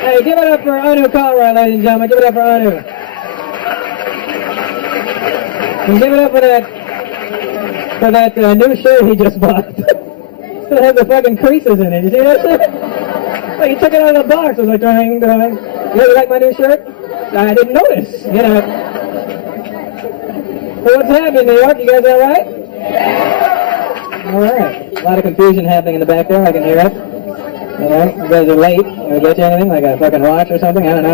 Hey, give it up for Anu Colorado, ladies and gentlemen. Give it up for Anu. And give it up for that new shirt he just bought. It has the fucking creases in it. You see that shit? Like, he took it out of the box. I was like, you like my new shirt? I didn't notice, you know. So what's happening, New York? You guys all right? All right. A lot of confusion happening in the back there. I can hear it. All right. You guys are late. Did I get you anything? Like a fucking watch or something? I don't know.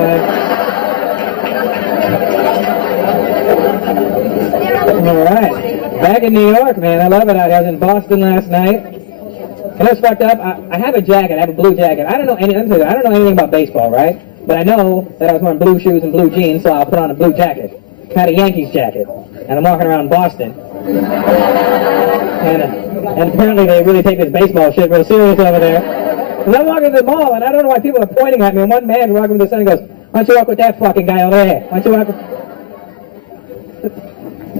All right. Back in New York, man. I love it out here. I was in Boston last night. And it's fucked up. I have a jacket. I have a blue jacket. I don't know anything about baseball, right? But I know that I was wearing blue shoes and blue jeans, so I'll put on a blue jacket. I had a Yankees jacket. And I'm walking around Boston. And apparently they really take this baseball shit real serious over there. And I'm walking to the mall, and I don't know why people are pointing at me. And one man walking to the sun and goes, "Why don't you walk with that fucking guy over there? Why don't you walk with..."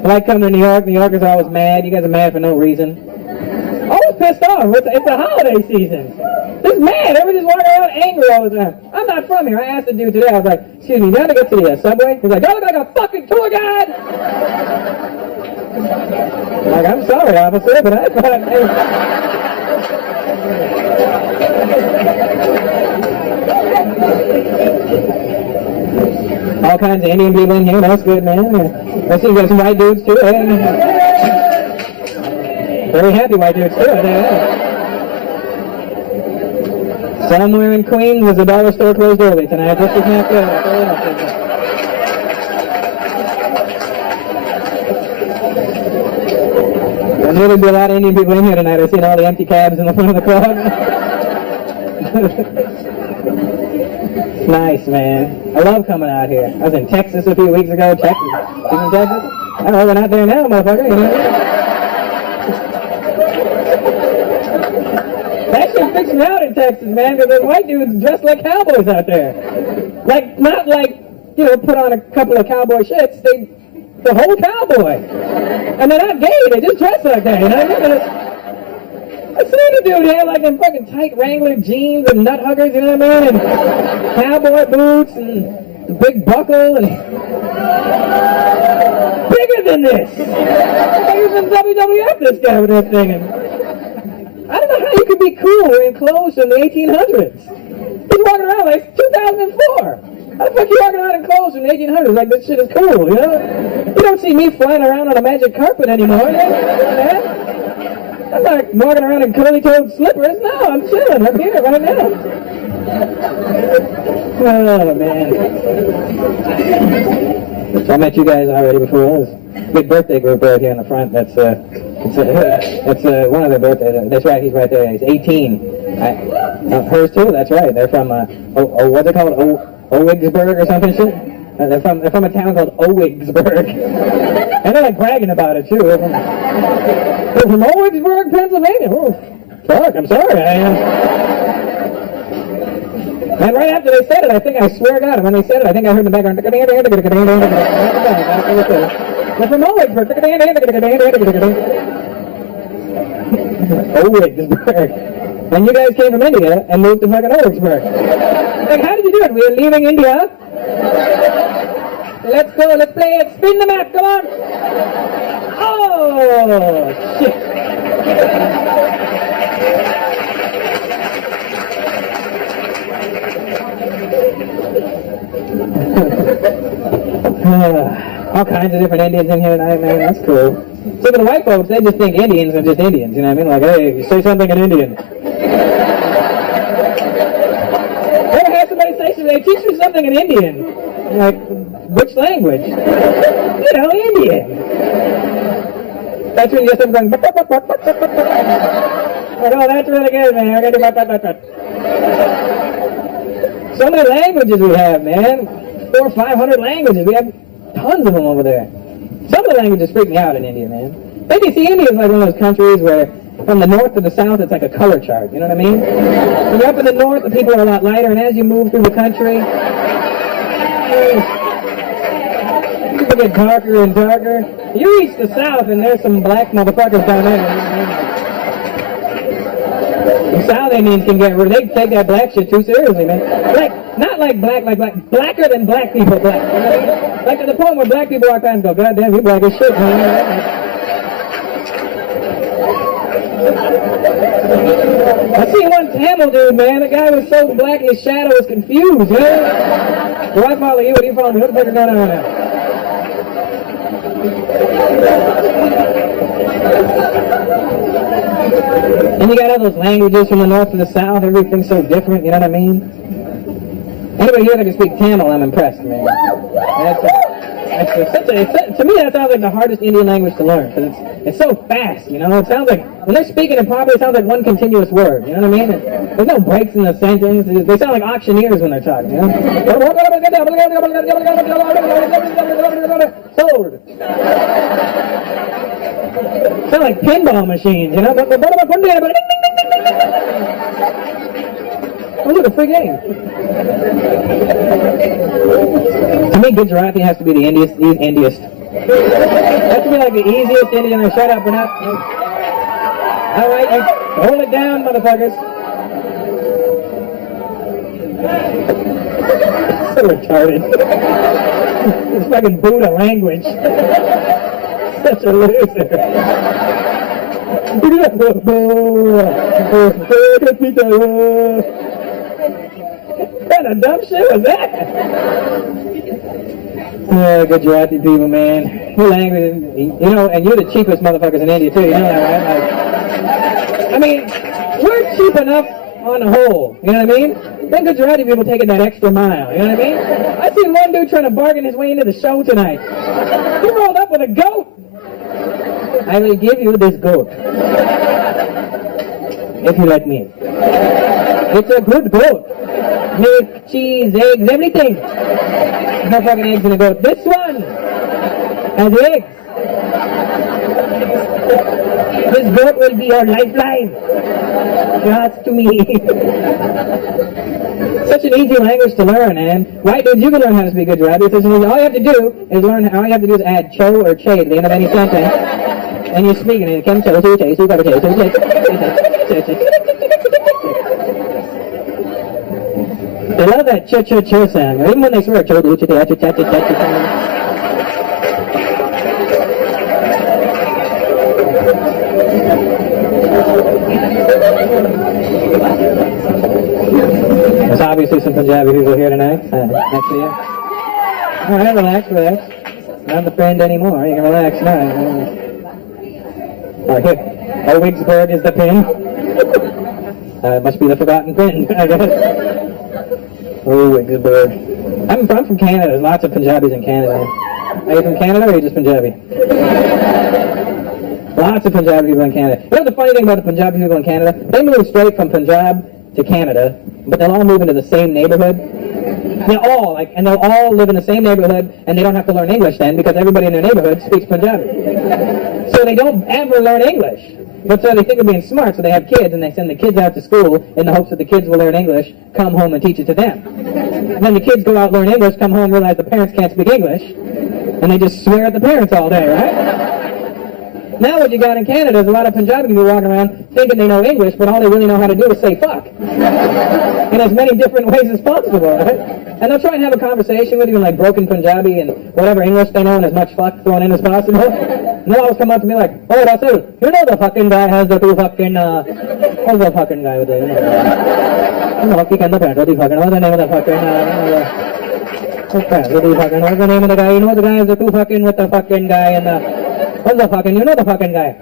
I like coming to New York. New Yorkers are always mad. You guys are mad for no reason. Always pissed off. It's the holiday season. Just mad. Everybody's walking around angry all the time. I'm not from here. I asked the dude today. I was like, "Excuse me, you want to get to the subway?" He's like, "Do I look like a fucking tour guide?" I'm like, "I'm sorry, officer, but I thought..." All kinds of Indian people in here. That's good, man. I see you got some white dudes too. Very happy white dudes too. Somewhere in Queens was a dollar store closed early tonight. Just as not good. I knew there'd be a lot of Indian people in here tonight. I've seen all the empty cabs in the front of the crowd. Nice, man. I love coming out here. I was in Texas a few weeks ago. Texas? You in Texas? I don't know, we're not there now, motherfucker. You know? That shit fixing out in Texas, man, because there's white dudes dressed like cowboys out there. Like, not like, you know, put on a couple of cowboy shits. The whole cowboy. And they're not gay, they just dress like that, you know? I seen a dude had like them fucking tight Wrangler jeans and nut huggers, you know what I mean? And cowboy boots and a big buckle and... Bigger than this! Bigger than WWF, this guy with that thing. And I don't know how you could be cool wearing clothes from the 1800s. He's walking around like it's 2004. How the fuck you walking around in clothes from the 1800s like this shit is cool, you know? You don't see me flying around on a magic carpet anymore, you know? I'm not walking around in curly-toed slippers. No, I'm chilling up here right now. Oh, man. So I met you guys already before. There's a big birthday group right here in the front. That's one of their birthdays. That's right, he's right there. He's 18. Hers too? That's right. They're from, what's it called? Owigsburg or something shit? They're from a town called Owigsburg. And they're like bragging about it too. They're from Owigsburg, Pennsylvania. Oh, fuck, I'm sorry. And right after they said it, I swear to God, when they said it, I think I heard in the background. They're from Owigsburg. Owigsburg. And you guys came from India and moved to fucking Owigsburg. Like, how did you do it? We are leaving India. Let's go, let's play it. Spin the map, come on. Oh, shit. All kinds of different Indians in here tonight, man. That's cool. So the white folks, they just think Indians are just Indians, you know what I mean? Like, hey, you say something in Indian. Ever have somebody say, they teach you something in Indian? Like, which language? Indian. That's when you get them going, like, oh, that's really good, man. I gotta do . So many languages we have, man. 400 or 500 languages. We have tons of them over there. Some of the languages freak me out in India, man. Maybe see, India is like one of those countries where from the north to the south, it's like a color chart. You know what I mean? When you're up in the north, the people are a lot lighter, and as you move through the country, people get darker and darker. You reach the south, and there's some black motherfuckers down there. The South Indians can get, they take that black shit too seriously, man. Like, not like black, blacker than black people black. You know what I mean? Like to the point where black people walk by and go, God damn, you black as shit, man. I seen one Tamil dude, man. The guy was so black his shadow was confused, you know? Do I follow you? What do you follow me? What the fuck is going on now? And you got all those languages from the north to the south. Everything's so different, you know what I mean? Anybody here that can speak Tamil, I'm impressed, man. To me, that sounds like the hardest Indian language to learn, because it's so fast, you know? It sounds like, when they're speaking it properly, it sounds like one continuous word, you know what I mean? There's no breaks in the sentence. They sound like auctioneers when they're talking, you know? Sold. Sound like pinball machines, you know? Oh, look, a free game. To me, Gujarati has to be the easiest. Has to be like the easiest Indian. Shut up, we're not. All right, hold it down, motherfuckers. So retarded. It's fucking Buddha language. Such a loser. What kind of dumb shit was that? Oh, Gujarati people, man. Your language, you know, and you're the cheapest motherfuckers in India, too. You know that, right? Like, I mean, we're cheap enough on the whole. You know what I mean? Then Gujarati people taking that extra mile. You know what I mean? I seen one dude trying to bargain his way into the show tonight. He rolled up with a goat. I will give you this goat. If you let me. It's a good goat. Milk, cheese, eggs, everything. No fucking eggs in a goat. This one has eggs. This goat will be your lifeline. Trust to me. Such an easy language to learn, man. White dudes, you can learn how to speak Gujarati. All you have to do is add cho or che at the end of any sentence, and you're speaking it. They love that cha-cha-cha sound. Even when they swear, cha-cha-cha-cha-cha-cha-cha. There's obviously some Punjabi people here tonight. Next to you. All right, relax. Not the friend anymore. You can relax now. All right, here. Wigsburg is the pin. It must be the forgotten pin, I guess. Wigsburg. I'm from Canada. There's lots of Punjabis in Canada. Are you from Canada or are you just Punjabi? Lots of Punjabi people in Canada. You know the funny thing about the Punjabi people in Canada? They move straight from Punjab to Canada, but they'll all move into the same neighborhood. They'll all live in the same neighborhood, and they don't have to learn English then, because everybody in their neighborhood speaks Punjabi. So they don't ever learn English. But so they think of being smart, so they have kids, and they send the kids out to school in the hopes that the kids will learn English, come home and teach it to them. And then the kids go out, learn English, come home, realize the parents can't speak English, and they just swear at the parents all day, right? Now what you got in Canada is a lot of Punjabi people walking around thinking they know English, but all they really know how to do is say fuck. In as many different ways as possible, right? And they'll try and have a conversation with you in like broken Punjabi and whatever English they know and as much fuck thrown in as possible. And they'll always come up to me like, oh, that's it. You know the fucking guy has the two fucking, what's the fucking guy with the, you know, what's the name of the fucking, what's the name of the guy? You know the guy has the two fucking with the fucking guy and what's the fucking, you know the fucking guy?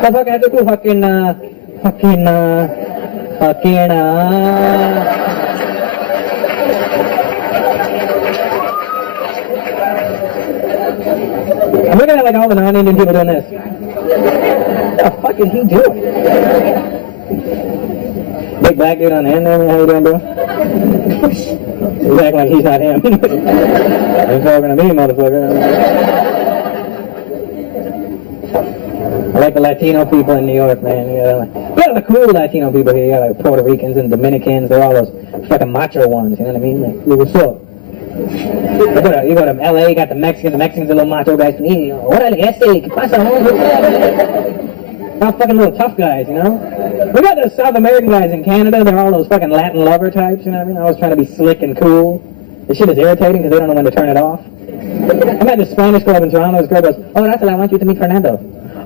The fucking has the two fucking, like all the non-Indian people doing this. What the fuck is he doing? Big black dude on the end there, how you doing, bro? He's acting like he's not him. He's talking to me, motherfucker. I like the Latino people in New York, man. You got the cool Latino people here. You got like Puerto Ricans and Dominicans. They're all those fucking macho ones, you know what I mean? Like, what's up? You go to LA, you got the Mexicans are little macho guys. Órale, ¿qué pasa? All fucking little tough guys, you know? We got those South American guys in Canada, they're all those fucking Latin lover types, you know what I mean? Always trying to be slick and cool. This shit is irritating because they don't know when to turn it off. I'm at this Spanish club in Toronto, this girl goes, oh, that's it, I want you to meet Fernando.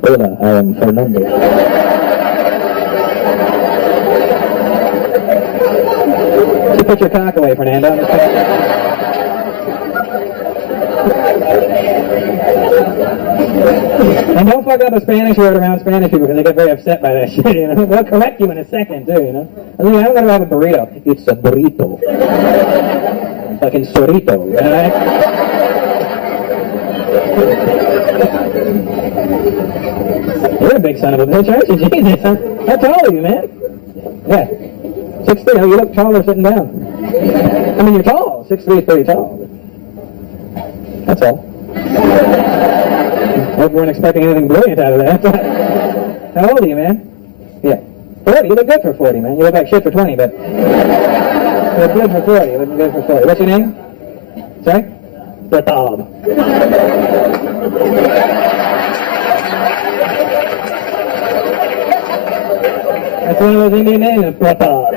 Hola, I am Fernando. You put your cock away, Fernando. And don't fuck up a Spanish word around Spanish people because they get very upset by that shit, you know? They'll correct you in a second, too, you know? I mean, I'm gonna have a burrito. It's a burrito. Fucking sorrito, you know? You're a big son of a bitch, aren't you? Jesus, how tall are you, man? Yeah. 6'3", you look taller sitting down. I mean, you're tall. 6'3" is pretty tall. That's all. Hope you weren't expecting anything brilliant out of that. How old are you, man? Yeah. 40. You look good for 40, man. You look like shit for 20, but... you look good for 40. You look good for 40. What's your name? Sorry? Pratap. That's one of those Indian names, Pratap.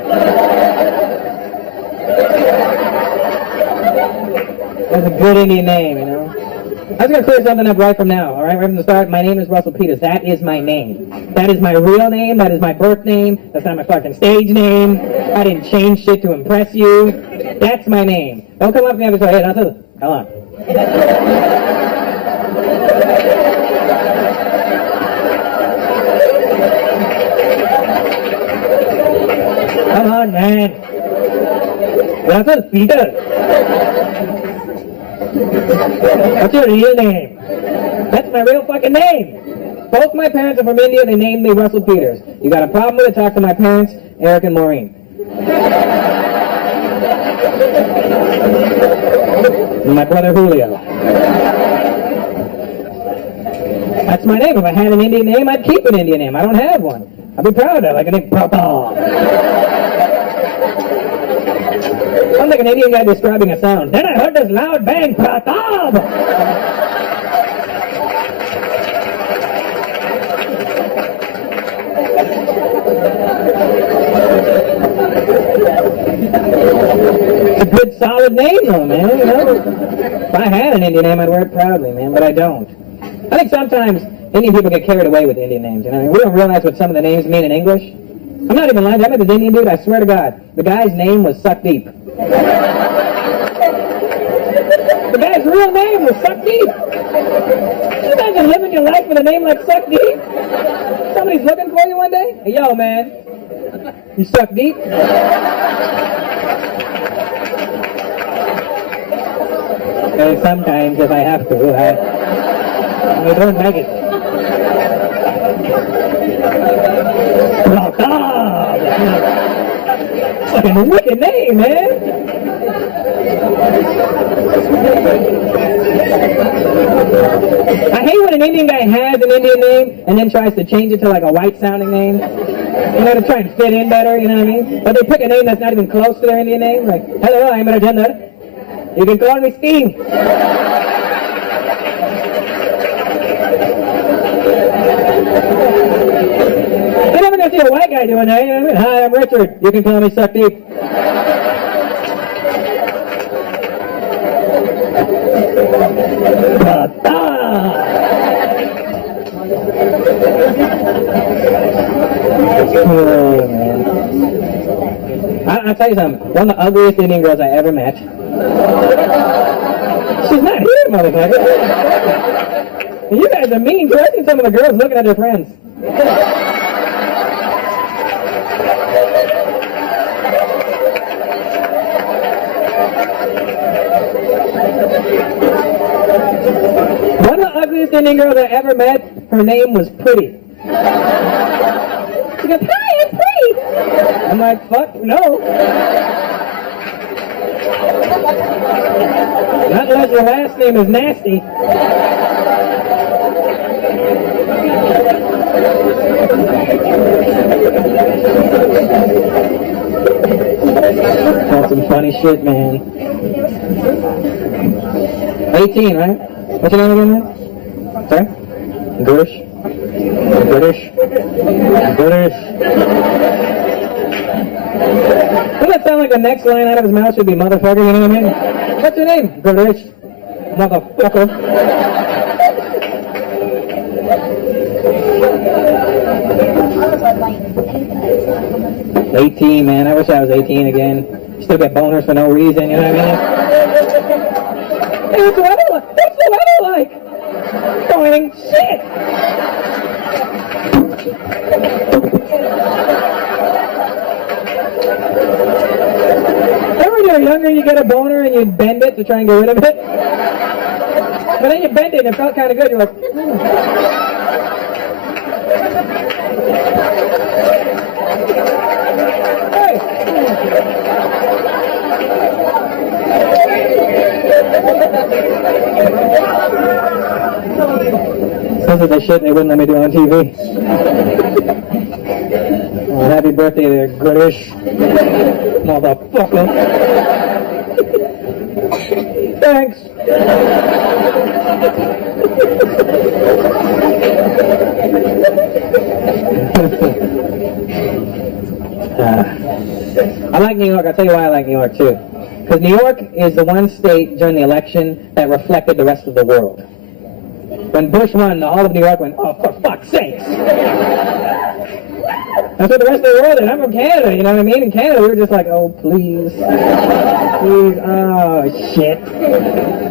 That's a good Indian name, you know? I was going to clear something up right from now, all right? Right from the start, my name is Russell Peters. That is my name. That is my real name. That is my birth name. That's not my fucking stage name. I didn't change shit to impress you. That's my name. Don't come up to me and say, hey, that's it. Come on. Come on, man. Russell Peters. What's your real name? That's my real fucking name. Both my parents are from India. They named me Russell Peters. You got a problem with it? Talk to my parents, Eric and Maureen. And my brother Julio. That's my name. If I had an Indian name, I'd keep an Indian name. I don't have one. I'd be proud of it, like a name Pratap. Sounds like an Indian guy describing a sound. Then I heard this loud bang, Pratap! It's a good, solid name, though, man, you know? If I had an Indian name, I'd wear it proudly, man, but I don't. I think sometimes Indian people get carried away with Indian names, you know? We don't realize what some of the names mean in English. I'm not even lying. I met this Indian dude, I swear to God. The guy's name was Suck Deep. The guy's real name was Suck Deep. You imagine living your life with a name like Suck Deep? Somebody's looking for you one day? Hey, yo, man. You suck deep? Okay, sometimes if I have to, I don't like it. Fucking wicked name, man. I hate when an Indian guy has an Indian name and then tries to change it to like a white sounding name. You know, to try and fit in better, you know what I mean? But they pick a name that's not even close to their Indian name. Like, hello, I'm Rajendra. You can call me Steve. You're never gonna see a white guy doing that, you know what I mean? Hi, I'm Richard. You can call me Suck Deep. Oh, man. I'll tell you something. One of the ugliest Indian girls I ever met. She's not here, motherfucker. You guys are mean, too. I've seen some of the girls looking at their friends. One of the ugliest Indian girl I ever met, her name was Pretty. She goes, hi, I'm Pretty. I'm like, fuck, no. Not unless your last name is Nasty. That's some funny shit, man. 18, right? What's your name again, man? Sorry? British? British? British? Doesn't that sound like the next line out of his mouth should be motherfucker, you know what I mean? What's your name? British? Motherfucker. 18, man. I wish I was 18 again. Still get boners for no reason, you know what I mean? Hey, what's the weather like? What's the weather like? Boiling shit! Remember when you were younger, you get a boner and you bend it to try and get rid of it? But then you bent it and it felt kind of good. You're like, hey! This is the shit they wouldn't let me do on TV. Oh, happy birthday there, British. Motherfucker. Thanks. I like New York. I'll tell you why I like New York, too. Because New York is the one state during the election that reflected the rest of the world. When Bush won, all of New York went, oh, for fuck's sakes. That's what the rest of the world did. I'm from Canada, you know what I mean? In Canada, we were just like, oh, please. Please, oh, shit.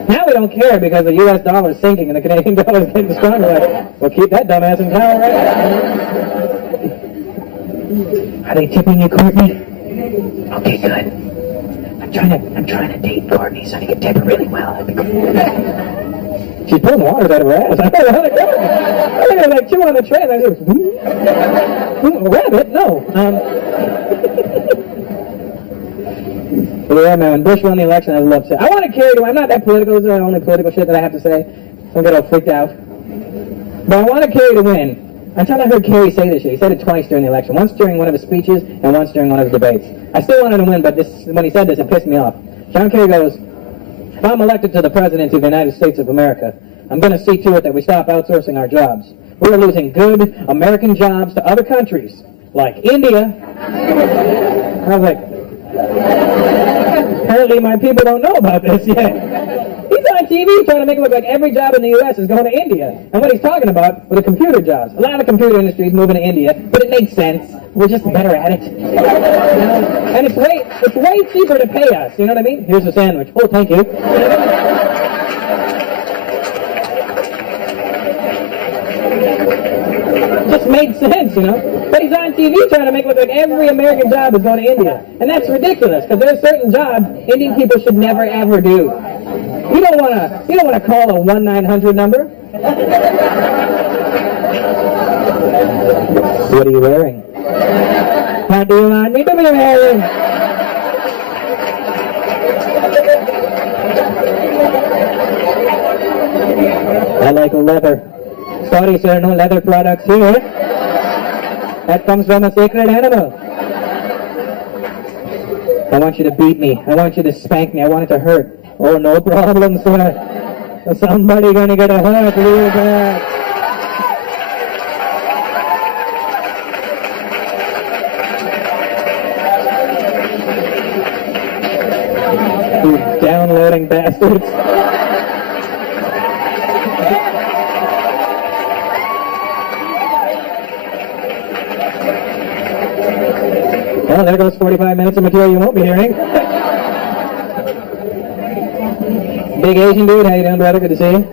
Now we don't care because the U.S. dollar is sinking and the Canadian dollar is getting stronger. Like, well, keep that dumbass in power, right? Are they tipping you, Courtney? Okay, good. I'm trying to date Courtney so I can tip her really well. That'd be cool. She's pulling water out of her ass. I don't know how to go. I think I like chewing on the train. I just, a rabbit? No. But yeah, man, when Bush won the election, I was upset. I want to carry to. I'm not that political. This is the only political shit that I have to say. Don't get all freaked out. But I want to Kerry to win. Until I heard Kerry say this shit. He said it twice during the election. Once during one of his speeches and once during one of his debates. I still wanted to win, but when he said this, it pissed me off. John Kerry goes, if I'm elected to the President of the United States of America, I'm going to see to it that we stop outsourcing our jobs. We're losing good American jobs to other countries, like India. I was like, apparently my people don't know about this yet. He's on TV trying to make it look like every job in the U.S. is going to India. And what he's talking about were the computer jobs. A lot of the computer industry is moving to India, but it makes sense. We're just better at it. You know? And it's way cheaper to pay us. You know what I mean? Here's a sandwich. Oh, thank you. Just made sense, you know? But he's on TV trying to make it look like every American job is going to India. And that's ridiculous, because there are certain jobs Indian people should never, ever do. You don't want to call a 1-900 number. What are you wearing? What do you want me to be wearing? I like leather. Sorry, sir, no leather products here. That comes from a sacred animal. I want you to beat me. I want you to spank me. I want it to hurt. Oh, no problem, sir. Somebody gonna get a hurt real bad. You downloading bastards. Well, there goes 45 minutes of material you won't be hearing. Big Asian dude, how you doing, brother? Good to see you.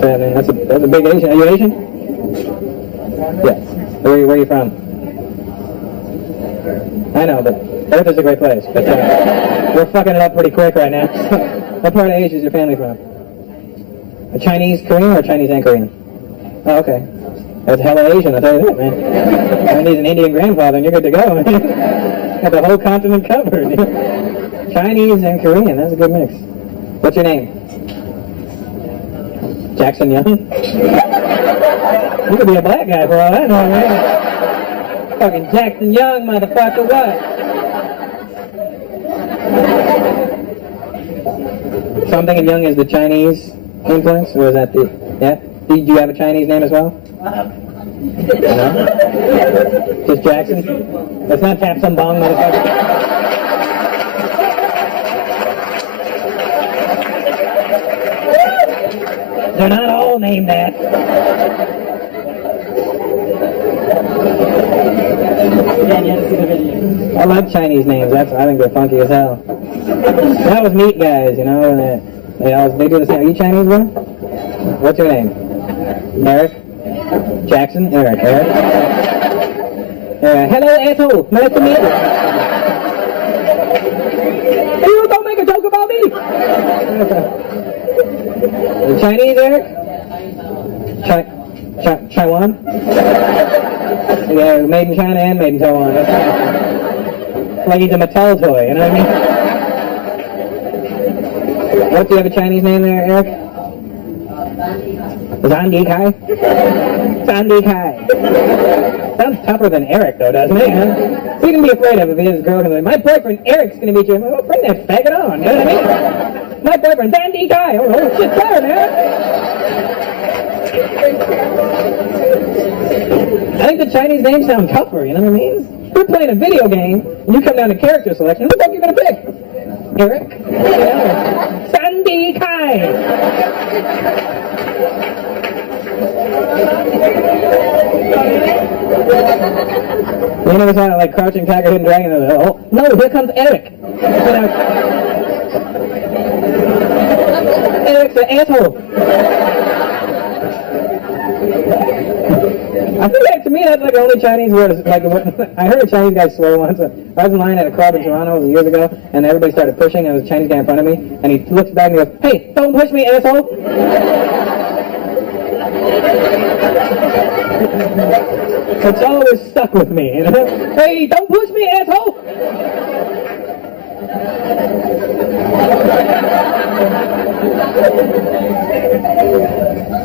That's a big Asian. Are you Asian? Yes. Where are you from? I know, but Earth is a great place. But we're fucking it up pretty quick right now. What part of Asia is your family from? A Chinese Korean or Chinese and Korean? Oh, okay. That's hella Asian, I'll tell you that, man. Chinese and Indian grandfather, and you're good to go, man. Got the whole continent covered. Chinese and Korean, that's a good mix. What's your name? Jackson Young? You could be a black guy for all I know, man. Fucking Jackson Young, motherfucker, what? So I'm thinking Young is the Chinese influence, or is that the, yeah? Do you have a Chinese name as well? No? Just Jackson? Let's not tap some bong, motherfucker. They're not all named that. I love Chinese names. I think they're funky as hell. That was Meat Guys, you know. And they do the same. Are you Chinese, bro? What's your name? Eric? Jackson? Eric. Hello, asshole. Nice to meet you. You don't make a joke about me. You Chinese, Eric? Taiwan? Yeah, made in China and made in Taiwan. That's like he's a Mattel toy, you know what I mean? What, do you have a Chinese name there, Eric? Zandi Kai? Zandi Kai. Sounds tougher than Eric, though, doesn't it? Huh? So you can be afraid of it if his girl can be like, my boyfriend Eric's going to meet you. Well, bring that faggot on, you know what I mean? My boyfriend, Zandi Kai. Oh, shit, better, man. I think the Chinese names sound tougher, you know what I mean? We're playing a video game, and you come down to character selection, who the fuck are you going to pick? Eric? Yeah. Sandy Kai! You never saw like Crouching Tiger, Hidden Dragon? Oh, no, here comes Eric! Eric's an asshole! I think that, to me, that's like the only Chinese word. Like, I heard a Chinese guy swear once. I was in line at a club in Toronto years ago, and everybody started pushing, and there was a Chinese guy in front of me, and he looks back and he goes, hey, don't push me, asshole! It's always stuck with me, you know? Hey, don't push me, asshole!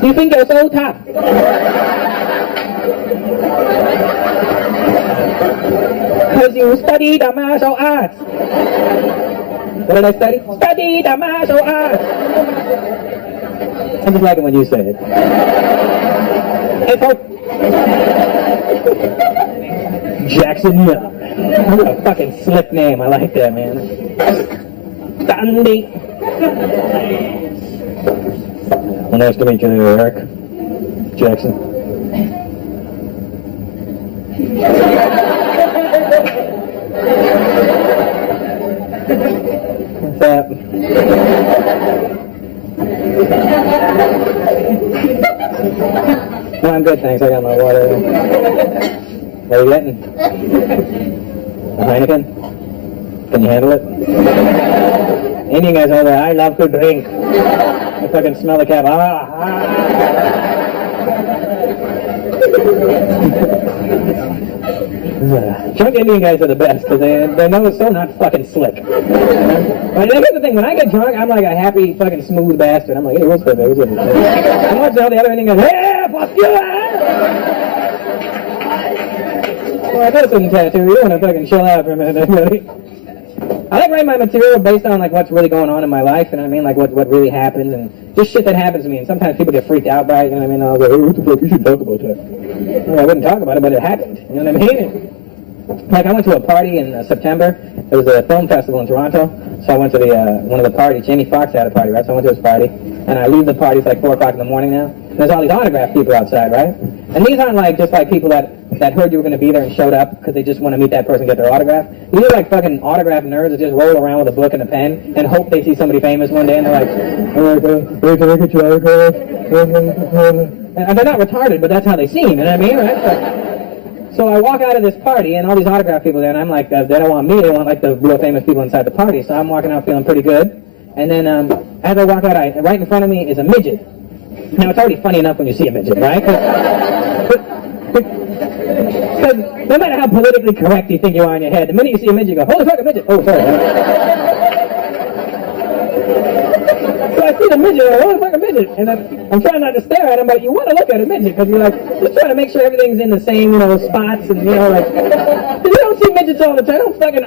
You think you're so tough? Because you study the martial arts. What did I study? Study the martial arts. I'm just liking when you say it. Hey, folks. Jackson Young. What a fucking slick name. I like that, man. Sandy. Well, nice to meet you, Eric. Jackson. What's that? No, I'm good, thanks. I got my water. What are you getting? A Heineken? Can you handle it? Indian guys over there, I love to drink. I fucking smell the cap. Drunk Indian guys are the best because they know it's so not fucking slick. But here's the thing, when I get drunk, I'm like a happy fucking smooth bastard. I'm like, hey, what's good? And watch all the other Indian guys, hey, fuck you, Well, I got a certain tattoo. You want to fucking chill out for a minute, everybody. I like writing my material based on like what's really going on in my life, you know what I mean? Like what really happens and just shit that happens to me. And sometimes people get freaked out by it, you know what I mean? I'll go, hey, what the fuck, you should talk about that. Well, I wouldn't talk about it, but it happened, you know what I mean? Like I went to a party in September. It was a film festival in Toronto. So I went to the one of the parties. Jamie Foxx had a party, right? So I went to his party. And I leave the party, it's like 4 o'clock in the morning now. And there's all these autograph people outside, right? And these aren't like just like people that heard you were going to be there and showed up because they just want to meet that person and get their autograph. These are like fucking autograph nerds that just roll around with a book and a pen and hope they see somebody famous one day and they're like, hey, can I get your autograph? And they're not retarded, but that's how they seem, you know what I mean, right? So So I walk out of this party, and all these autograph people there, and I'm like, they don't want me, they want like the real famous people inside the party. So I'm walking out feeling pretty good. And then as I walk out, right in front of me is a midget. Now, it's already funny enough when you see a midget, right? Because no matter how politically correct you think you are in your head, the minute you see a midget, you go, holy fuck, a midget. Oh, sorry. So I see the midget, oh, holy fuck, a midget. And I'm trying not to stare at him, but you want to look at a midget, because you're like, just trying to make sure everything's in the same, spots, and, like, you don't see midgets all the time. Don't fucking,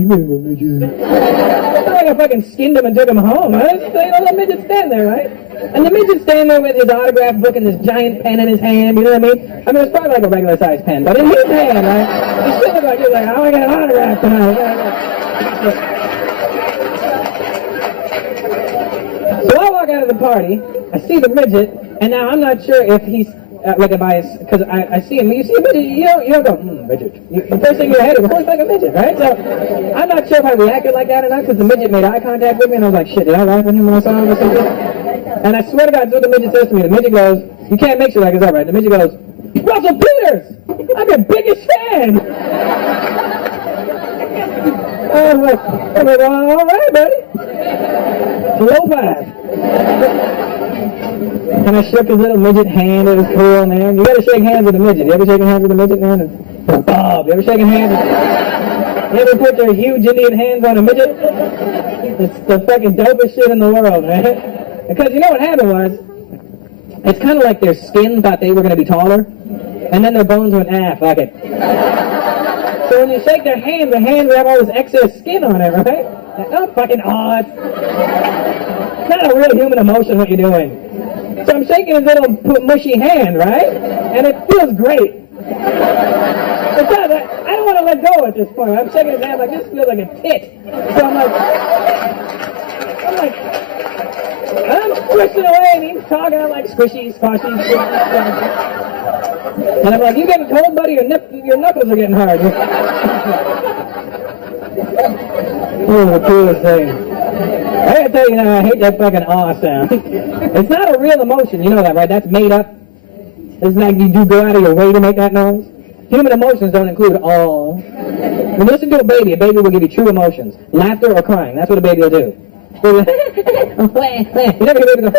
you mean a midget. It's not like I fucking skinned him and took him home. I just, let the midget stand there, right? And the midget stand there with his autograph book and this giant pen in his hand, you know what I mean? I mean, it's probably like a regular sized pen, but in his hand, right? It should look like, you're like, oh, I got an autograph tonight. So I walk out of the party, I see the midget, and now I'm not sure if he's, because I see him, you see a midget, you don't go, midget. The first thing in your head is, holy fuck, a midget, right? So I'm not sure if I reacted like that or not, because the midget made eye contact with me, and I was like, shit, did I laugh at him when I saw him or something? And I swear to God, that's what the midget says to me. The midget goes, you can't make sure like it's all right. The midget goes, Russell Peters, I'm your biggest fan. I was like, all right, buddy. Low five. And I shook his little midget hand. It was cool, man. You gotta shake hands with a midget. You ever shaking hands with a midget, man? Bob, you ever shaking hands? You ever put your huge Indian hands on a midget? It's the fucking dopest shit in the world, man. Because you know what happened was, it's kind of like their skin thought they were going to be taller, and then their bones went, fuck it. So when you shake their hands have all this excess skin on it, right? Oh, fucking odd. It's not a real human emotion what you're doing. So I'm shaking his little mushy hand, right? And it feels great. It does. I don't want to let go at this point. I'm shaking his hand like, this feels like a tit. So I'm squishing away, and he's talking. I'm like, squishy, squashy, squishy. And I'm like, you getting cold, buddy? Your knuckles are getting hard. Oh, the coolest thing. I gotta tell you now, I hate that fucking awe sound. It's not a real emotion, you know that, right? That's made up. It's like you do go out of your way to make that noise. Human emotions don't include awe. When you listen to a baby will give you true emotions. Laughter or crying, that's what a baby will do. You never hear baby go,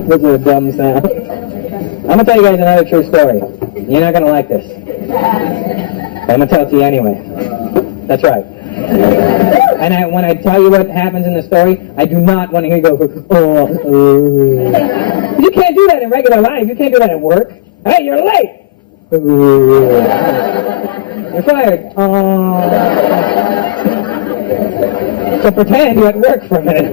This is a dumb sound. I'm going to tell you guys another true story. You're not going to like this. I'm going to tell it to you anyway. That's right. And when I tell you what happens in the story, I do not want to hear you go, You can't do that in regular life. You can't do that at work. Hey, you're late. You're fired. So pretend you're at work for a minute.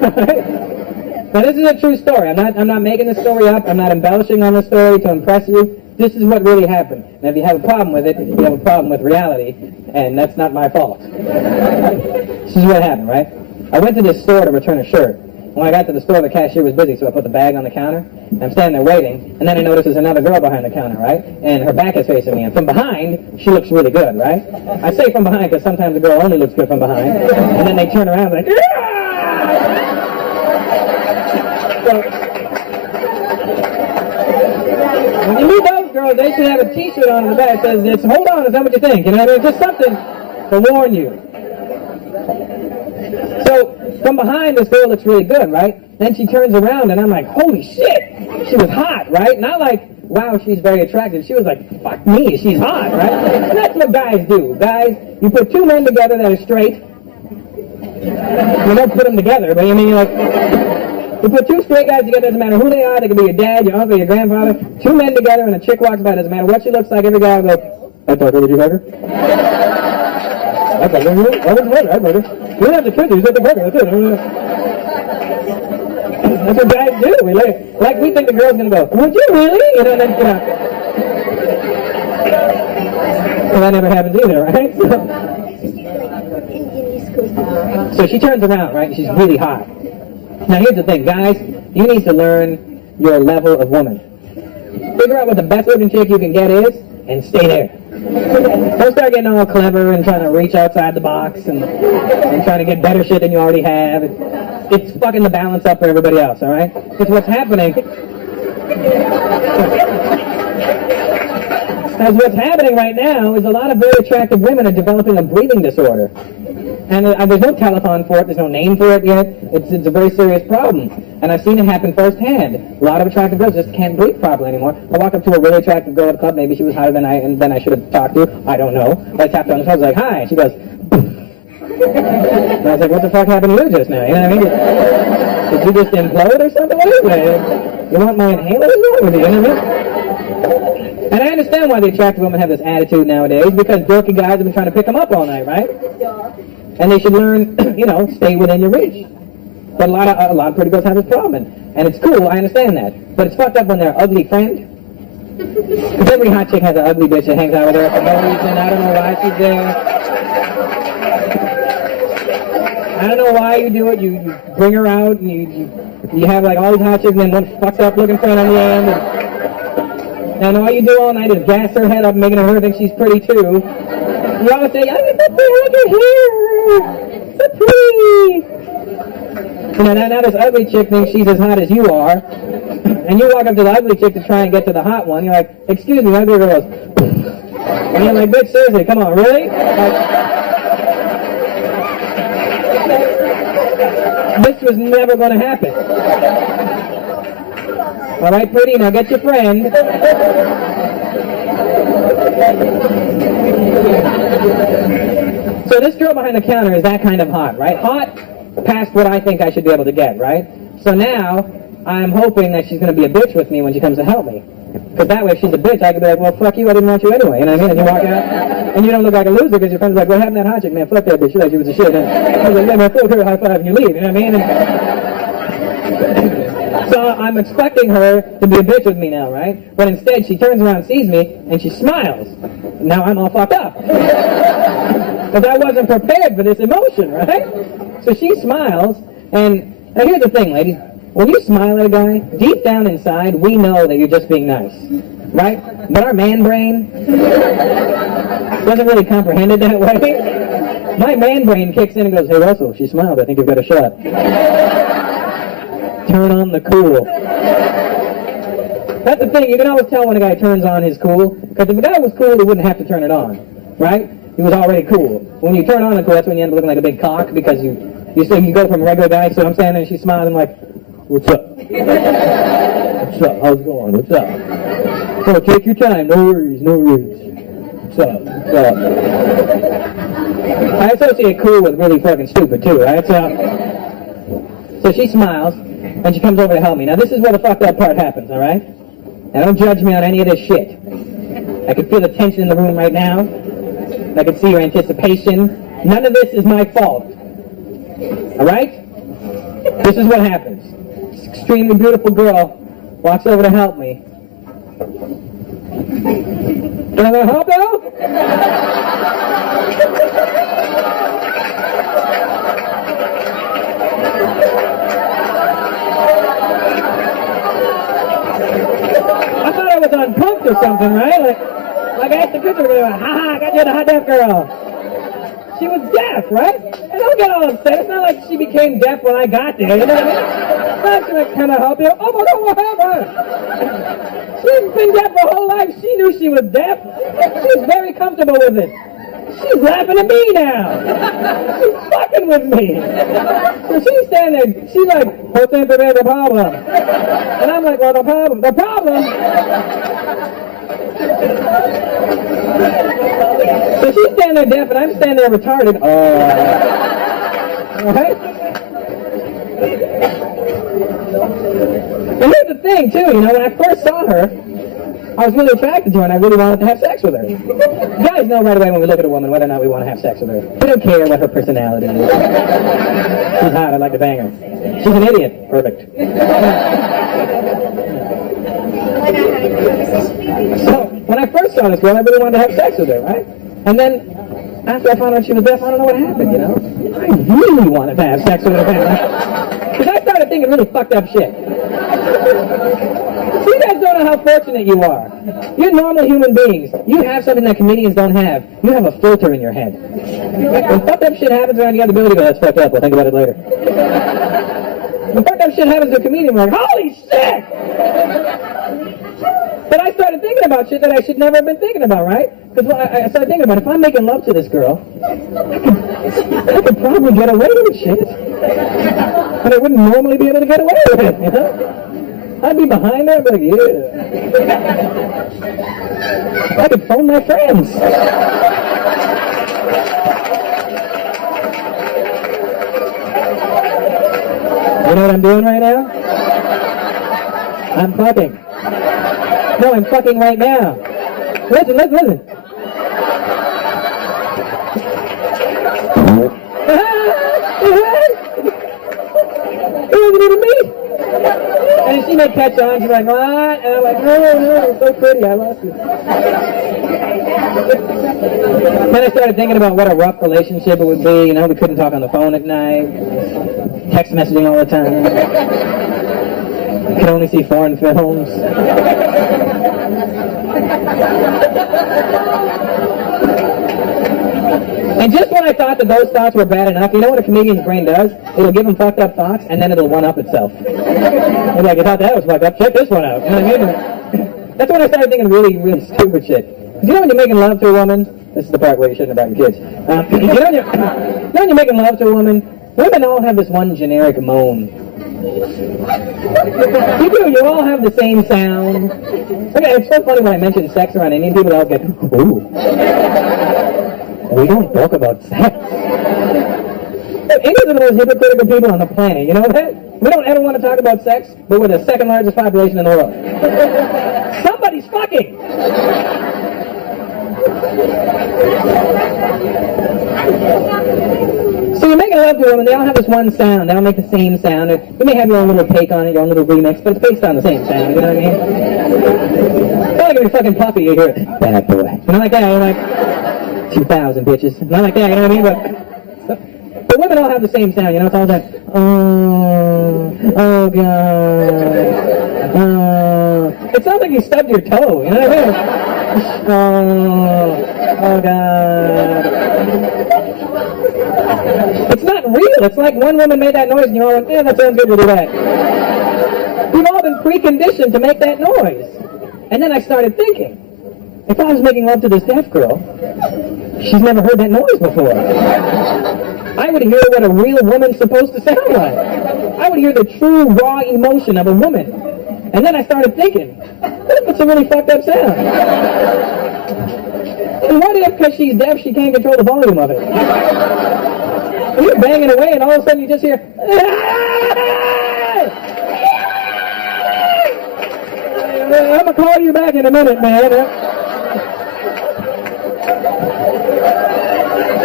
Now this is a true story. I'm not making the story up. I'm not embellishing on the story to impress you. This is what really happened. And if you have a problem with it, you have a problem with reality, and that's not my fault. This is what happened, right? I went to this store to return a shirt. When I got to the store, the cashier was busy, so I put the bag on the counter. I'm standing there waiting, and then I notice there's another girl behind the counter, right? And her back is facing me, and from behind, she looks really good, right? I say from behind because sometimes the girl only looks good from behind, and then they turn around like, So, when you meet those girls, they should have a t-shirt on the back that says, hold on, is that what you think? You know, there's just something to warn you. So, from behind, this girl looks really good, right? Then she turns around, and I'm like, holy shit, she was hot, right? Not like, wow, she's very attractive. She was like, fuck me, she's hot, right? And that's what guys do. Guys, you put two men together that are straight. You don't put them together, but I mean, like, you put two straight guys together, doesn't matter who they are, they could be your dad, your uncle, your grandfather. Two men together, and a chick walks by, doesn't matter what she looks like, every guy will go, I thought, would you hug her? I thought, I hug her. We don't have to kiss her, you said the burger, that's it. That's what guys do. We think the girl's gonna go, would you really? You know, and then, well, that never happens either, right? So she turns around, right? She's really hot. Now here's the thing, guys, you need to learn your level of woman. Figure out what the best looking chick you can get is, and stay there. Don't start getting all clever and trying to reach outside the box and trying to get better shit than you already have. it's fucking the balance up for everybody else, alright? Because what's happening... Because what's happening right now is a lot of very attractive women are developing a breathing disorder. And there's no telethon for it, there's no name for it yet. It's a very serious problem. And I've seen it happen firsthand. A lot of attractive girls just can't breathe properly anymore. I walk up to a really attractive girl at the club, maybe she was hotter than I should have talked to, I don't know. But I tapped her on the shoulder, I was like, hi, and she goes, and I was like, what the fuck happened to you just now? You know what I mean? Did you just implode or something? What is it? You want my inhaler? What's wrong with you? You know what I mean? And I understand why the attractive women have this attitude nowadays, because dorky guys have been trying to pick them up all night, right? And they should learn, you know, stay within your reach. But a lot of pretty girls have this problem, and it's cool, I understand that. But it's fucked up when they're ugly friend. Because every hot chick has an ugly bitch that hangs out with her for no reason. I don't know why she's there. I don't know why you do it. You bring her out, and you have like all these hot chicks, and then one fucked up looking friend on the end. And all you do all night is gas her head up, making her think she's pretty too. You always say, "Oh, you're so pretty, look at here, so pretty." You know, now this ugly chick thinks she's as hot as you are, and you walk up to the ugly chick to try and get to the hot one. You're like, "Excuse me," ugly girl goes, and you're like, "Bitch, seriously, come on, really?" This was never going to happen. All right, pretty, now get your friend. So this girl behind the counter is that kind of hot, right? Hot past what I think I should be able to get, right? So now I'm hoping that she's going to be a bitch with me when she comes to help me. Because that way, if she's a bitch, I can be like, well, fuck you, I didn't want you anyway. You know what I mean? And you walk out, and you don't look like a loser because your friend's like, what happened to that hot chick? Man, fuck that bitch. She like she was a shit. And I was like, yeah, man, fuck her, high five, and you leave. You know what I mean? And so I'm expecting her to be a bitch with me now, right? But instead, she turns around, sees me, and she smiles. Now I'm all fucked up. Because I wasn't prepared for this emotion, right? So she smiles, and now here's the thing, ladies. When you smile at a guy, deep down inside, we know that you're just being nice, right? But our man brain doesn't really comprehend it that way. My man brain kicks in and goes, hey, Russell, she smiled. I think you've got a shot. Turn on the cool. That's the thing. You can always tell when a guy turns on his cool. Because if a guy was cool, he wouldn't have to turn it on, right? He was already cool. When you turn on the cool, that's when you end up looking like a big cock because you go from a regular guy, so I'm standing there and she's smiling, I'm like, what's up? What's up? How's it going? What's up? So take your time. No worries. No worries. What's up? What's up? I associate cool with really fucking stupid too, right? So she smiles, and she comes over to help me. Now this is where the fucked up part happens, all right? Now don't judge me on any of this shit. I can feel the tension in the room right now. I can see your anticipation. None of this is my fault. All right? This is what happens. This extremely beautiful girl walks over to help me. Can I help you? I thought I was on punked or something, right? Like I asked the picture, ha ha, I got you the hot deaf girl. She was deaf, right? And don't get all upset. It's not like she became deaf when I got there. You know what I mean? It's not like, can I help you? Oh my God, what happened? She's been deaf her whole life. She knew she was deaf. She's very comfortable with it. She's laughing at me now. She's fucking with me. So she's standing there. She's like, what's the problem? And I'm like, well, the problem. The problem? So she's standing there deaf and I'm standing there retarded. Alright? And here's the thing too, you know, when I first saw her, I was really attracted to her and I really wanted to have sex with her. Guys know right away when we look at a woman whether or not we want to have sex with her. We don't care what her personality is. She's hot, I'd like to bang her. She's an idiot. Perfect. So, when I first saw this girl, I really wanted to have sex with her, right? And then, after I found out she was deaf, I don't know what happened, you know? I really wanted to have sex with her, because I started thinking really fucked up shit. So you guys don't know how fortunate you are. You're normal human beings. You have something that comedians don't have. You have a filter in your head. When fucked up shit happens around, you have the ability to go, that's fucked up, we'll think about it later. The fucked up shit happens to a comedian, we're like, holy shit! But I started thinking about shit that I should never have been thinking about, right? Because I started thinking about, if I'm making love to this girl, I could probably get away with shit. But I wouldn't normally be able to get away with it, you know? I'd be behind her, I'd be like, yeah. I could phone my friends. You know what I'm doing right now? I'm fucking. No, I'm fucking right now. Listen. It wasn't even me. And she may catch on, she's like, what? And I'm like, no, it's so pretty, I lost you. Then I started thinking about what a rough relationship it would be, you know, we couldn't talk on the phone at night, text messaging all the time, we could only see foreign films. And just when I thought that those thoughts were bad enough, you know what a comedian's brain does? It'll give him fucked up thoughts, and then it'll one-up itself. It's like, I thought that was fucked up, check this one out. You know what I mean? That's when I started thinking really, really stupid shit. You know when you're making love to a woman? This is the part where you shouldn't have gotten kids. You know when you're making love to a woman? Women all have this one generic moan. You do, you all have the same sound. Okay, it's so funny when I mention sex around Indian people, they all get, ooh. We don't talk about sex. Indians are the most hypocritical people on the planet, you know that? We don't ever want to talk about sex, but we're the second largest population in the world. Somebody's fucking! So you're making love to a woman, they all have this one sound, they all make the same sound. You may have your own little take on it, your own little remix, but it's based on the same sound, you know what I mean? It's not like you're fucking puppy, you hear, bad boy. You know, like that, you're like, 2,000 bitches. Not like that, you know what I mean? But women all have the same sound, you know? It's all like, oh God. It sounds like you stubbed your toe, you know what I mean? Oh God. It's not real. It's like one woman made that noise and you're all like, yeah, that sounds good, we'll do that. We've all been preconditioned to make that noise. And then I started thinking, if I was making love to this deaf girl, she's never heard that noise before. I would hear what a real woman's supposed to sound like. I would hear the true, raw emotion of a woman. And then I started thinking, what if it's a really fucked up sound? And what if, because she's deaf, she can't control the volume of it? And you're banging away, and all of a sudden you just hear, I'm going to call you back in a minute, man.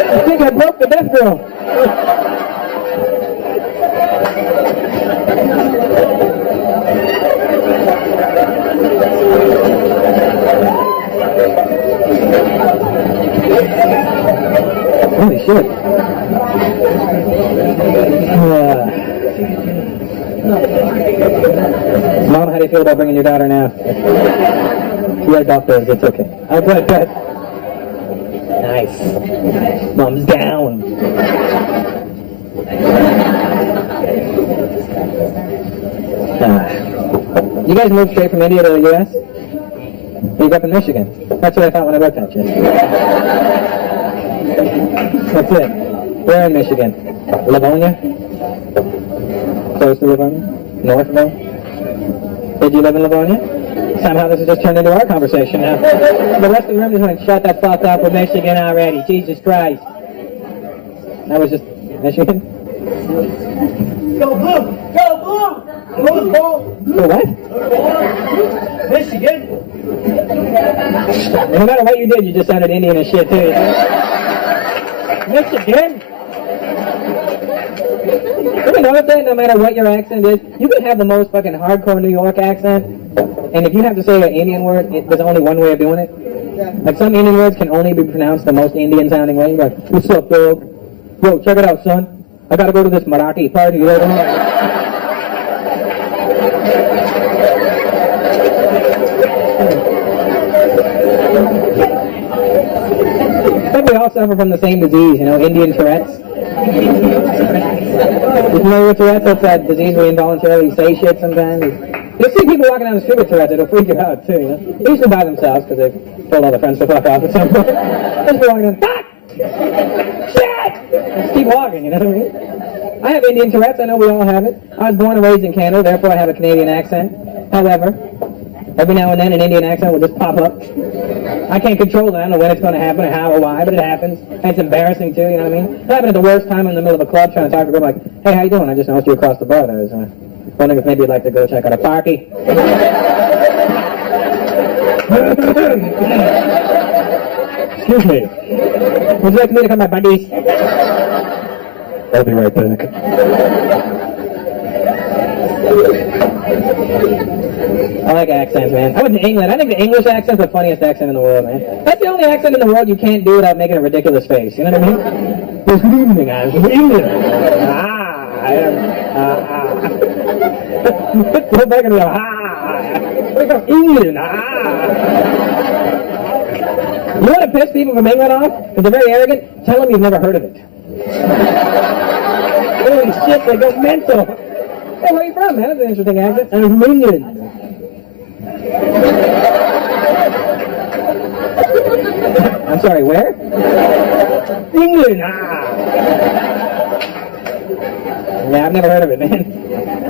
I think I broke the deaf girl. Holy shit. Mom, how do you feel about bringing your daughter now? Yeah, doctor, it's okay. Oh, good. Nice. Mom's down. You guys moved straight from India to the U.S.? You grew up in Michigan. That's what I thought when I looked at you. That's it. Where in Michigan? Livonia? Close to Livonia? Northville? Did you live in Livonia? Somehow this has just turned into our conversation now. The rest of the room just went, shut the fuck up with Michigan already. Jesus Christ. That was just Michigan? Go blue! Go blue! Blue ball! Go what? Michigan! No matter what you did, you just sounded Indian as shit too. Michigan? You know what that? No matter what your accent is, you can have the most fucking hardcore New York accent, and if you have to say an Indian word, there's only one way of doing it. Like some Indian words can only be pronounced the most Indian sounding way. You're like, what's up, dog? Yo, check it out, son. I gotta go to this Marathi party later on. I think we all suffer from the same disease, you know, Indian Tourette's. You familiar with Tourette's? That's that disease where you involuntarily say shit sometimes. You'll see people walking down the street with Tourette's. It'll freak you out, too, you know? Usually by themselves, because they've told all their friends to fuck off at some point. Just walking in, fuck! Shit! Just keep walking, you know what I mean? I have Indian Tourette's. I know we all have it. I was born and raised in Canada, therefore I have a Canadian accent. However, every now and then an Indian accent will just pop up. I can't control it. I don't know when it's going to happen or how or why, but it happens. And it's embarrassing too, you know what I mean? It happened at the worst time in the middle of a club trying to talk to a girl like, hey, how you doing? I just noticed you across the bar. I was wondering if maybe you'd like to go check out a party. Excuse me. Would you like me to come, my buddies? I'll be right back. I like accents, man. I went to England. I think the English accent's the funniest accent in the world, man. That's the only accent in the world you can't do without making a ridiculous face. You know what I mean? Good evening, I'm from England. Go back and go, we're from England. You want to piss people from England off? Because they're very arrogant? Tell them you've never heard of it. Holy shit, they go mental. Hey, where are you from, man? That's an interesting accent. I'm from England. I'm sorry, where? England. Yeah, I've never heard of it, man.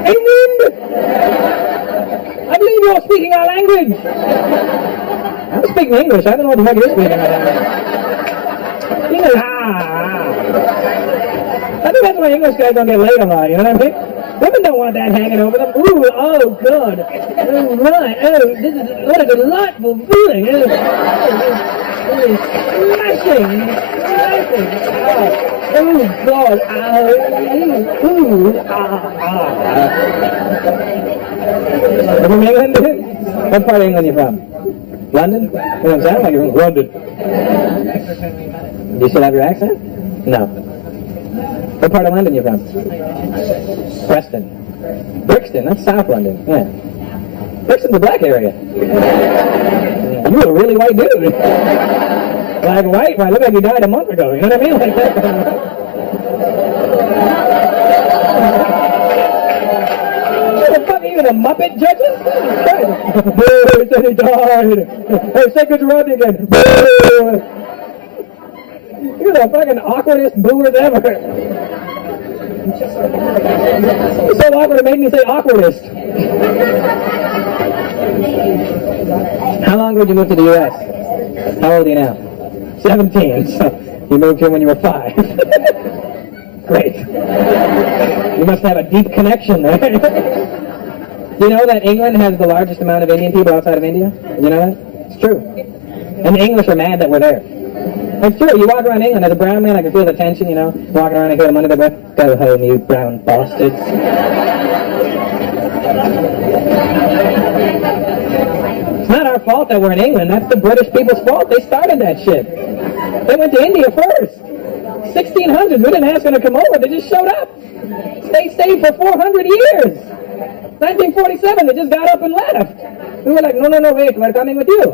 England! I believe you're speaking our language. I'm speaking English. I don't know what the fuck you're speaking. England. I think that's why English guys don't get laid a lot, you know what I mean? Women don't want that hanging over them. Ooh, oh, God. Oh, right. Oh, this is what a delightful feeling. It is smashing. Oh, God. From England? What part of England are you from? London? You don't sound like you're from London. Do you still have your accent? No. What part of London are you from? Preston. Brixton, that's South London, yeah. Brixton's a black area. Yeah, you're a really white dude. Like white? Why, look like you died a month ago, you know what I mean? Like that. What the fuck, even a Muppet judges? Boo, he said he died. Hey, say good to Rodney again. Boo. You're the fucking awkwardest booers ever. It's so awkward it made me say awkwardest. How long ago did you move to the U.S.? How old are you now? 17. So you moved here when you were 5. Great. You must have a deep connection there. Do you know that England has the largest amount of Indian people outside of India? Do you know that? It's true. And the English are mad that we're there. It's true. You walk around England as a brown man, I can feel the tension, you know. Walking around and hear them under their breath. Go home, you brown bastards. It's not our fault that we're in England. That's the British people's fault. They started that shit. They went to India first. 1600s. We didn't ask them to come over. They just showed up. They stayed for 400 years. 1947, they just got up and left. We were like, no, wait, we're coming with you.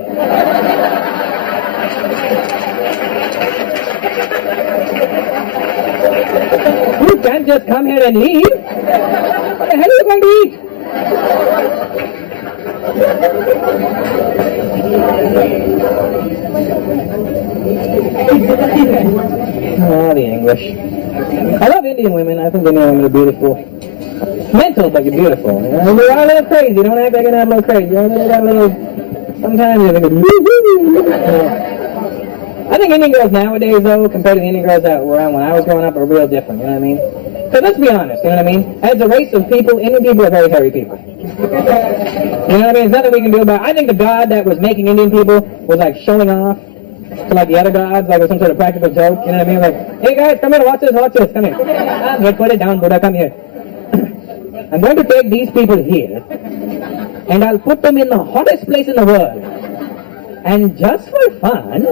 You can't just come here and leave. What the hell are you going to eat? Oh, the English. I love Indian women. I think Indian women are beautiful. Mental, but you're beautiful. You know? You're a little crazy. Don't act like you're not a little crazy. You're a little... Sometimes you're thinking... I think Indian girls nowadays, though, compared to the Indian girls that were around when I was growing up, are real different, you know what I mean? Because let's be honest, you know what I mean? As a race of people, Indian people are very hairy people. You know what I mean? There's nothing we can do about it. I think the god that was making Indian people was like showing off to like the other gods, like it was some sort of practical joke, you know what I mean? Like, hey guys, come here, watch this, come here. Here, put it down, Buddha, come here. I'm going to take these people here, and I'll put them in the hottest place in the world. And just for fun,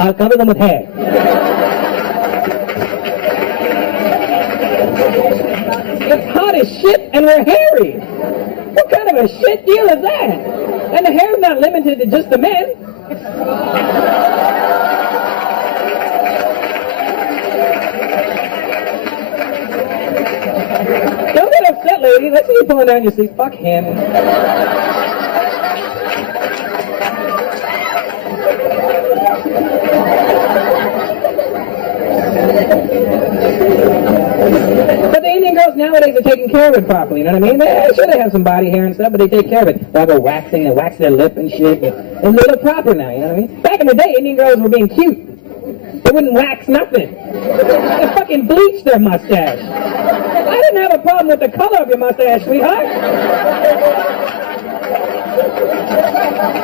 I'll cover them with hair. It's hot as shit and we're hairy. What kind of a shit deal is that? And the hair's not limited to just the men. lady. Let's see you pulling down your sleeves. Fuck him. But the Indian girls nowadays are taking care of it properly, you know what I mean? Sure, they have some body hair and stuff, but they take care of it. They'll go waxing, they wax their lip and shit. And they look proper now, you know what I mean? Back in the day, Indian girls were being cute. They wouldn't wax nothing. They fucking bleached their mustache. I didn't have a problem with the color of your mustache, sweetheart.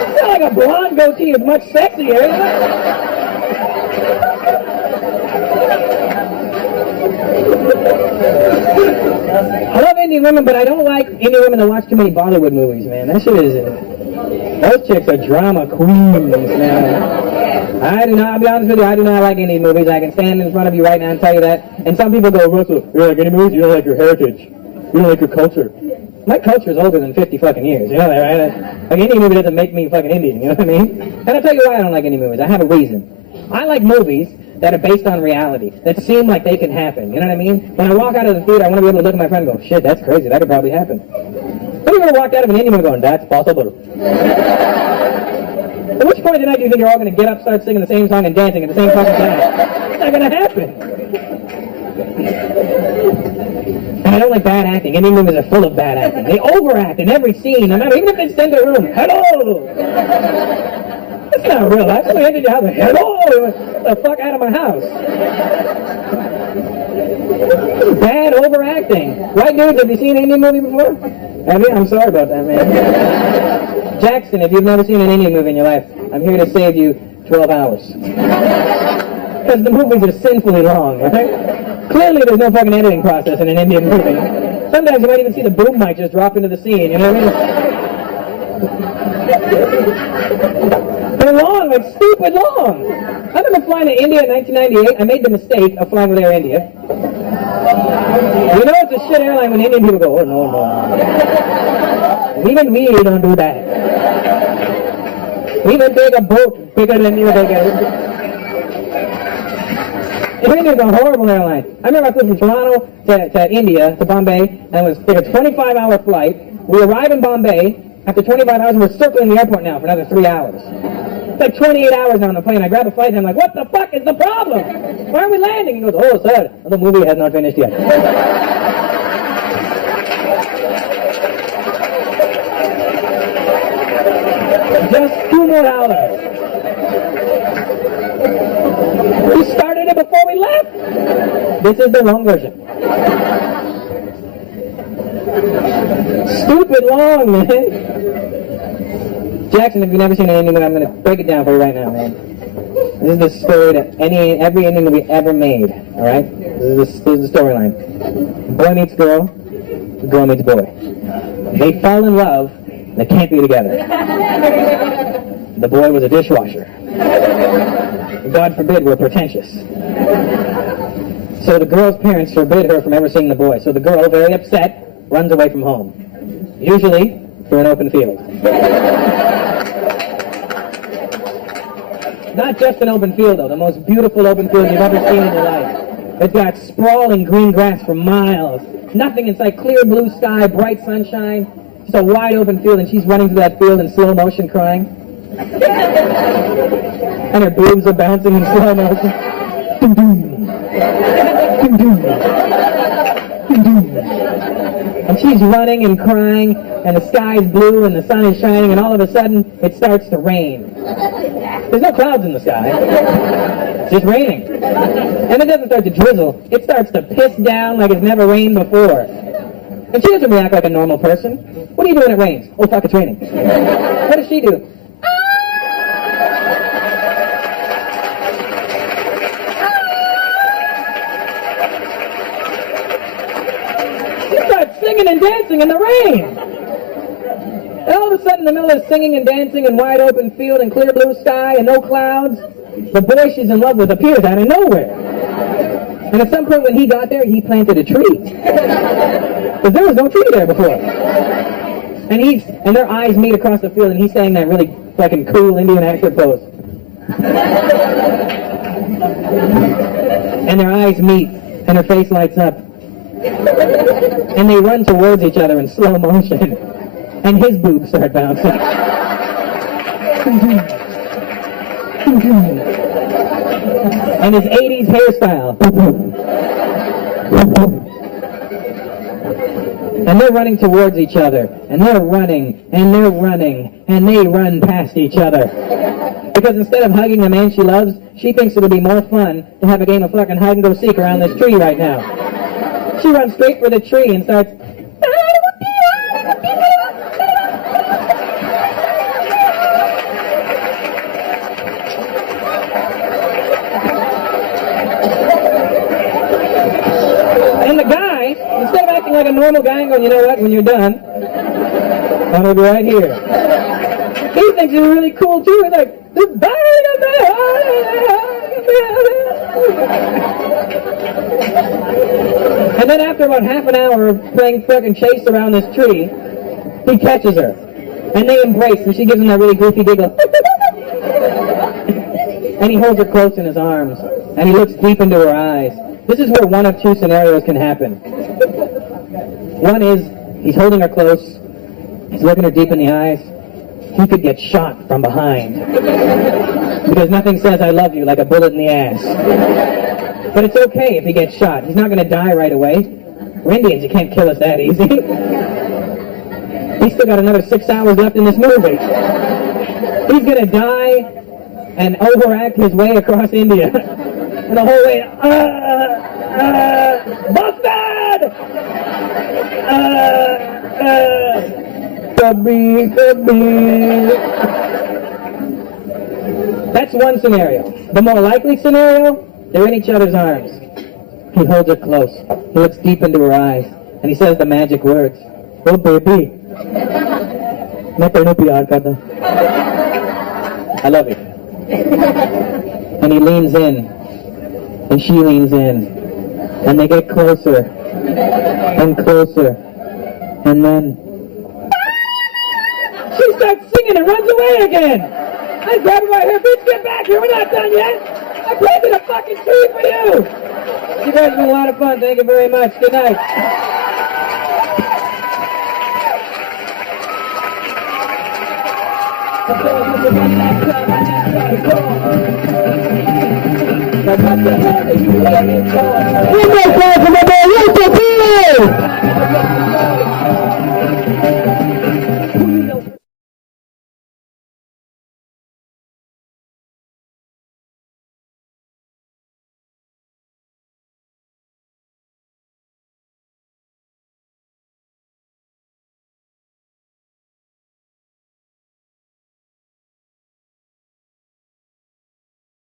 It's not like a blonde goatee is much sexier, isn't it? I love Indian women, but I don't like Indian women that watch too many Bollywood movies, man. That shit is... those chicks are drama queens, man. I do not, I'll be honest with you, I do not like Indian movies. I can stand in front of you right now and tell you that. And some people go, Russell, you don't like any movies? You don't like your heritage. You don't like your culture. My culture is older than 50 fucking years, you know that, right? Like, any movie doesn't make me fucking Indian, you know what I mean? And I'll tell you why I don't like any movies. I have a reason. I like movies that are based on reality, that seem like they can happen, you know what I mean? When I walk out of the theater, I want to be able to look at my friend and go, shit, that's crazy, that could probably happen. Have you ever walked out of an Indian movie going, that's possible? At which point tonight do you think you're all going to get up, start singing the same song and dancing at the same fucking time? It's not going to happen. And I don't like bad acting. Indian movies are full of bad acting. They overact in every scene, no matter, even if they send a room, hello! That's not real life. Somebody entered your house, hello! Get the fuck out of my house. Bad overacting. White dudes, have you seen an Indian movie before? Have you? I'm sorry about that, man. Jackson, if you've never seen an Indian movie in your life, I'm here to save you 12 hours. Because the movies are sinfully long, right? Clearly there's no fucking editing process in an Indian movie. Sometimes you might even see the boom mic just drop into the scene, you know what I mean? They're long, like stupid long. I remember flying to India in 1998. I made the mistake of flying with Air India. You know it's a shit airline when Indian people go, oh no, no. Even we don't do that. We will take a boat bigger than you take a... India's a horrible airline. I remember I flew from Toronto to India, to Bombay, and it was like a 25-hour flight. We arrive in Bombay. After 25 hours, we're circling the airport now for another 3 hours. It's like 28 hours now on the plane. I grab a flight and I'm like, what the fuck is the problem? Why are we landing? He goes, oh, sir, the movie has not finished yet. Just 2 more hours. We started it before we left. This is the wrong version. Stupid long, man. Jackson, if you've never seen an Indian movie, I'm going to break it down for you right now, man. This is the story that every Indian movie ever made, alright? This is the storyline. Boy meets girl, girl meets boy. They fall in love, they can't be together. The boy was a dishwasher. God forbid we're pretentious. So the girl's parents forbid her from ever seeing the boy. So the girl, very upset, runs away from home. Usually through an open field. Not just an open field, though. The most beautiful open field you've ever seen in your life. It's got sprawling green grass for miles. Nothing in sight. Clear blue sky, bright sunshine. Just a wide open field, and she's running through that field in slow motion crying. And her boobs are bouncing in slow motion. Doo-doo. Doo-doo. Doo-doo. And she's running and crying, and the sky's blue, and the sun is shining, and all of a sudden, it starts to rain. There's no clouds in the sky. It's just raining. And it doesn't start to drizzle. It starts to piss down like it's never rained before. And she doesn't react like a normal person. What do you do when it rains? Oh, fuck, it's raining. What does she do? Singing and dancing in the rain. And all of a sudden, in the middle of singing and dancing in wide open field and clear blue sky and no clouds, the boy she's in love with appears out of nowhere. And at some point when he got there, he planted a tree. Because there was no tree there before. And their eyes meet across the field, and he's saying that really fucking cool Indian actor pose. And their eyes meet, and her face lights up. And they run towards each other in slow motion. And his boobs start bouncing. And his 80s hairstyle. And they're running towards each other. And they're running, and they're running, and they run past each other. Because instead of hugging the man she loves, she thinks it'll be more fun to have a game of fucking hide and go seek around this tree right now. She runs straight for the tree and starts... And the guy, instead of acting like a normal guy and going, you know what, when you're done, I'm going to be right here. He thinks he's really cool too. He's like, and then after about half an hour of playing fucking chase around this tree, he catches her. And they embrace, and she gives him that really goofy giggle. And he holds her close in his arms, and he looks deep into her eyes. This is where one of two scenarios can happen. One is, he's holding her close, he's looking her deep in the eyes. He could get shot from behind. Because nothing says I love you like a bullet in the ass. But it's okay if he gets shot. He's not going to die right away. We're Indians, you can't kill us that easy. He's still got another 6 hours left in this movie. He's going to die and overact his way across India. And the whole way, Bastard! That's one scenario. The more likely scenario, they're in each other's arms. He holds her close. He looks deep into her eyes. And he says the magic words. Oh, baby. I love you. And he leans in. And she leans in. And they get closer. And closer. And then... she starts singing and runs away again. I grab her by her, bitch, get back here. We're not done yet. I planted a fucking tree for you. You guys have been a lot of fun. Thank you very much. Good night. One more time for my boy, Yoto P!